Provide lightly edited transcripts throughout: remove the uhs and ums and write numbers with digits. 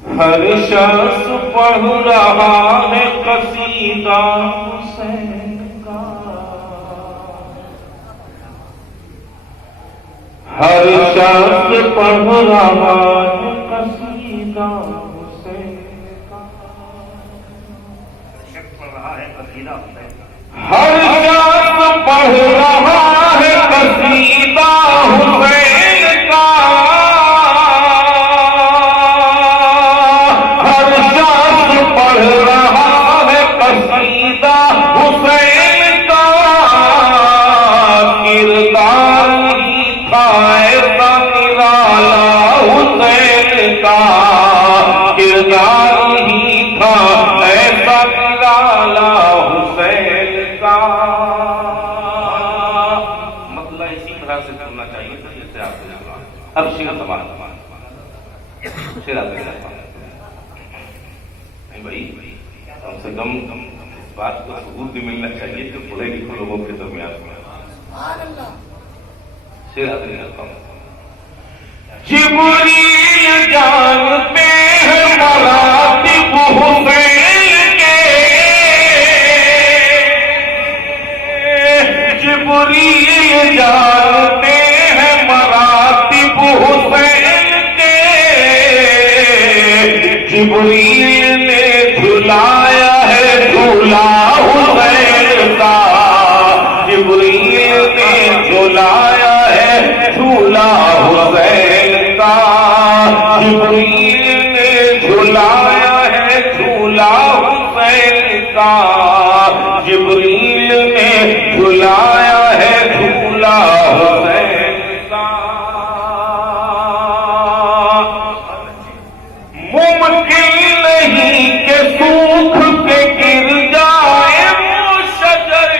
ہر شخص پڑھ رہا ہے قصیدہ حسین کا، ہر شخص پڑھ رہا ہے قصیدہ حسین کا، ہر شخص پڑھ رہا ہے قصیدہ حسین کا، ہر شخص پڑھ رہا ہے قصیدہ حسین کا، کردار ہی تھا ایسا نرالا حسین کا، مسئلہ اسی طرح سے سننا چاہیے تھا جیسے آپ نے سنا۔ اب شیر زبان شیر نہیں بھائی، کم سے کم اس بات کو ثبوت بھی ملنا چاہیے کہ پڑھے لکھے لوگوں کے درمیان میں شیر نہیں کرتا ہوں۔ جبریل جانتے ہیں مراتب حسین کے، جبریل جانتے ہیں مراتب حسین کے، جبریل نے جھلایا ہے جھولا حسین کا، جبریل نے جھلایا ہے جھولا حسین کا، جبریل نے جھلایا ہے جھولا حسین کا، جبریل نے جھلایا ہے جھولا حسین کا۔ ممکن نہیں کہ سوکھ کے گر جائے وہ شجر،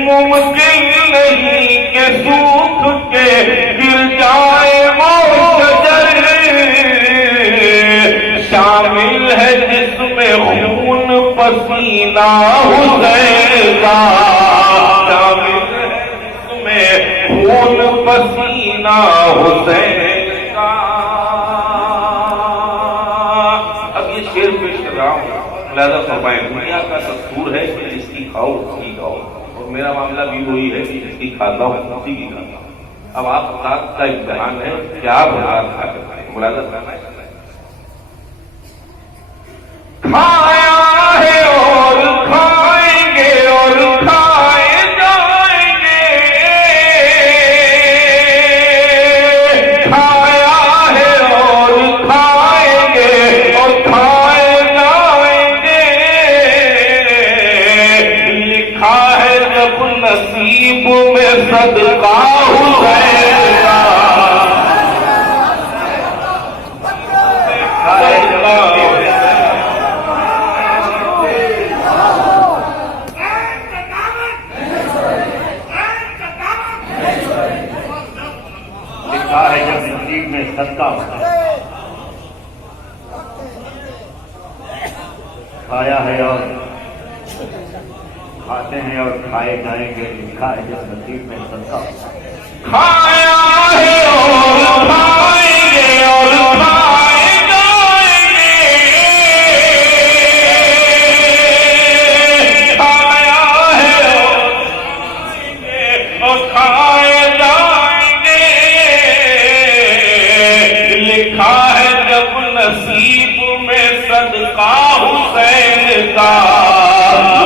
ممکن نہیں کہ سوکھ کے گر جائے وہ شجر، شامل ہے جس میں خون پسینہ حسین کا، شامل ہے جس میں خون پسینہ حسین کا۔ اب یہ شعر پیش کر رہا ہوں، ملاحظہ فرمائیں، دنیا کا دستور ہے کہ جس کی کھاؤ اس کی کھاؤ، اور میرا معاملہ بھی وہی ہے کہ جس کی کھاتا ہوں اسی کی کھاتا ہوں۔ اب آپ ذات کا امتحان ہے کہ آپ ذات کھا کر کھائیں، ملاحظہ فرمائیں۔ کھایا ہے اور کھائیں گے اور کھائے جائیں گے، کھایا ہے اور کھائیں گے اور کھائے جائیں گے، لکھا ہے جب نصیب میں صدقہ حسین کا، صدقہ کھایا ہے اور کھاتے ہیں اور کھائے جائیں گے، لکھا ہے جس نصیب میں صدقہ، کھایا ہے اور کھائیں گے اور کھائے جائیں گے، کھایا ہے اور کھائے جائیں گے، لکھا ہے جب نصیب میں صدقہ حسین کا،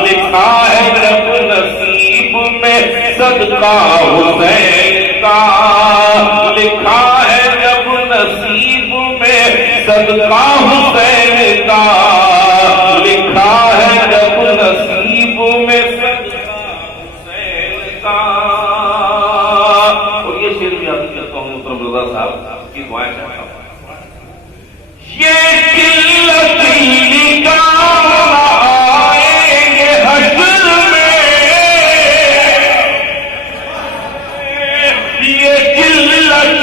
لکھا ہے جب نصیب میں صدقہ حسین کا، لکھا ہے جب نصیب میں صدقہ حسین کا، لکھا ہے جب نصیب میں صدقہ حسین کا۔ اور یہ شعر بھی عرض کرتا ہوں محترم رضا صاحب کی دعائیں چاہتا ہوں۔ یہ قلت نکام آئیں گے حشر میں، یہ قلت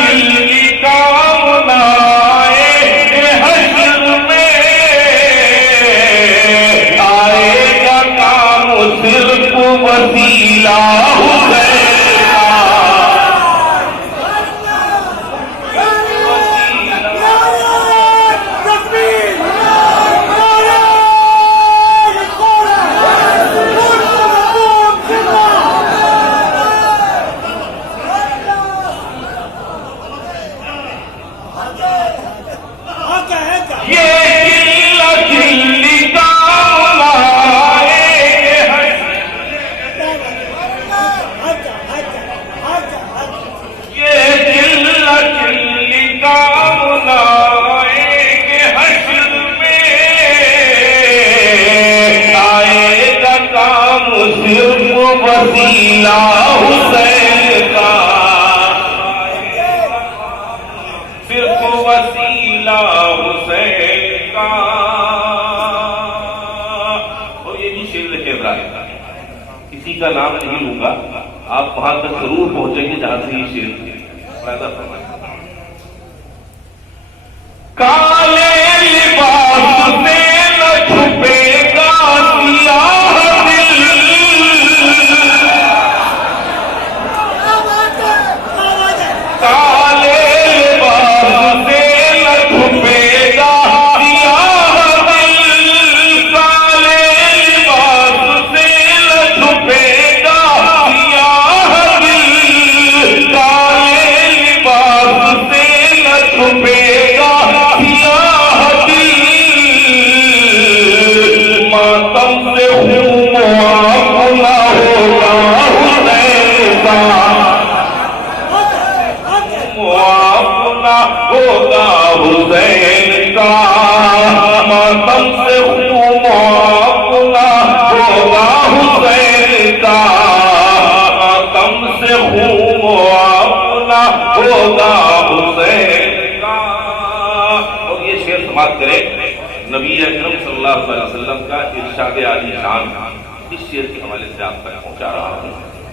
نکام آئیں گے حشر میں، آئے گا کام صرف وسیلہ حسین کا، وسیلہ حسین کا صرف وسیلہ حسین کا. اور یہ بھی شعر لکھے ابراہیم کا، کسی کا نام نہیں لوں گا، آپ وہاں تک ضرور پہنچیں گے جہاں سے یہ شعر پیدا فرمائے. کالے لباس سے نہ چھپے گا سیاہ دل، کالے لباس سے نہ چھپے گا سیاہ دل، کالے لباس سے نہ چھپے گا سیاہ دل، کالے لباس سے نہ چھپے گا سیاہ دل. ماتم سے ہوں اپنا ہوگا حسین کا، اپنا ہوگا حسین کا. ماتم سے ہوں اپنا ہوگا حسین کا، ماتم سے ہوں اپنا ہوگا حسین کا. اور یہ شعر سماعت کرے نبی اکرم صلی اللہ علیہ وسلم کا ارشاد عالی شان، اس شعر کے حوالے سے آپ تک پہنچا رہا ہوں.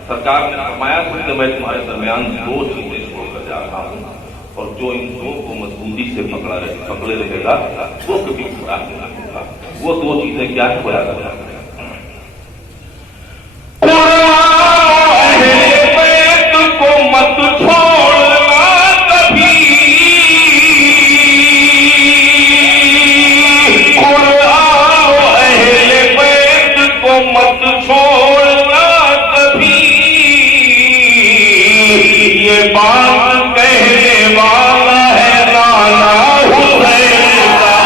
سرکار نے فرمایا کہ میں تمہارے درمیان دو چیزیں چھوڑ کر جا رہا ہوں، اور جو ان دو کو مضبوطی سے پکڑے رہے گا وہ کبھی گمراہ نہیں ہوگا. وہ دو چیزیں کیا ہے بیان کرنا ہے. اہل بیت کو مت چھوڑنا کبھی، اہل بیت کو مت چھوڑنا کبھی. یہ بات کہنے والا ہے نانا حسین کا،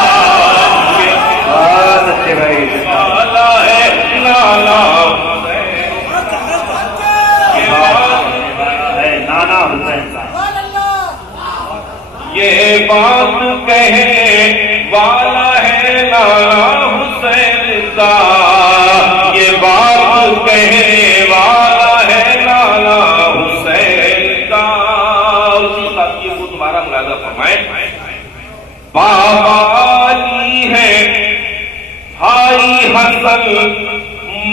والا ہے نانا حسین، یہ نانا حسین کا. یہ بات کہنے والا ہے نانا حسین کا، یہ بات کہنے والا ہے نانا حسین کا. اسی بات یہ وہ دوبارہ ملاحظہ فرمائیں. بابا علی ہے بھائی حسن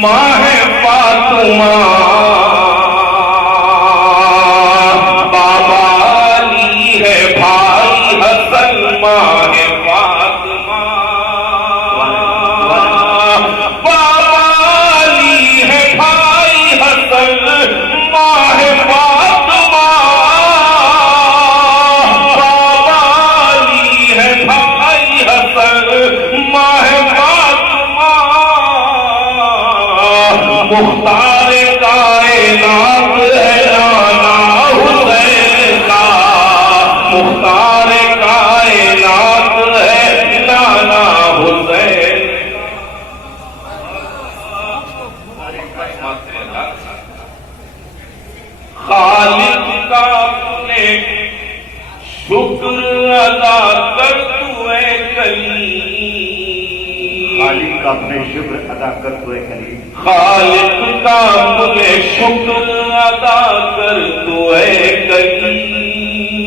ماں ہے فاطمہ، بابا علی ہے بھائی حسن ماں ہے فاطمہ، بابا علی ہے بھائی حسن ماں ہے فاطمہ، بابا علی ہے بھائی حسن ماں ہے فاطمہ. مختار کائنات ہے نانا حسین کا، مختار کائنات ہے نانا حسین. خالق کا اپنے شکر ادا کر تو اے کلیم، خالق کا اپنے شکر ادا کر تو اے کلیم، خالق کا اپنے شکر ادا کر تو اے کلیم.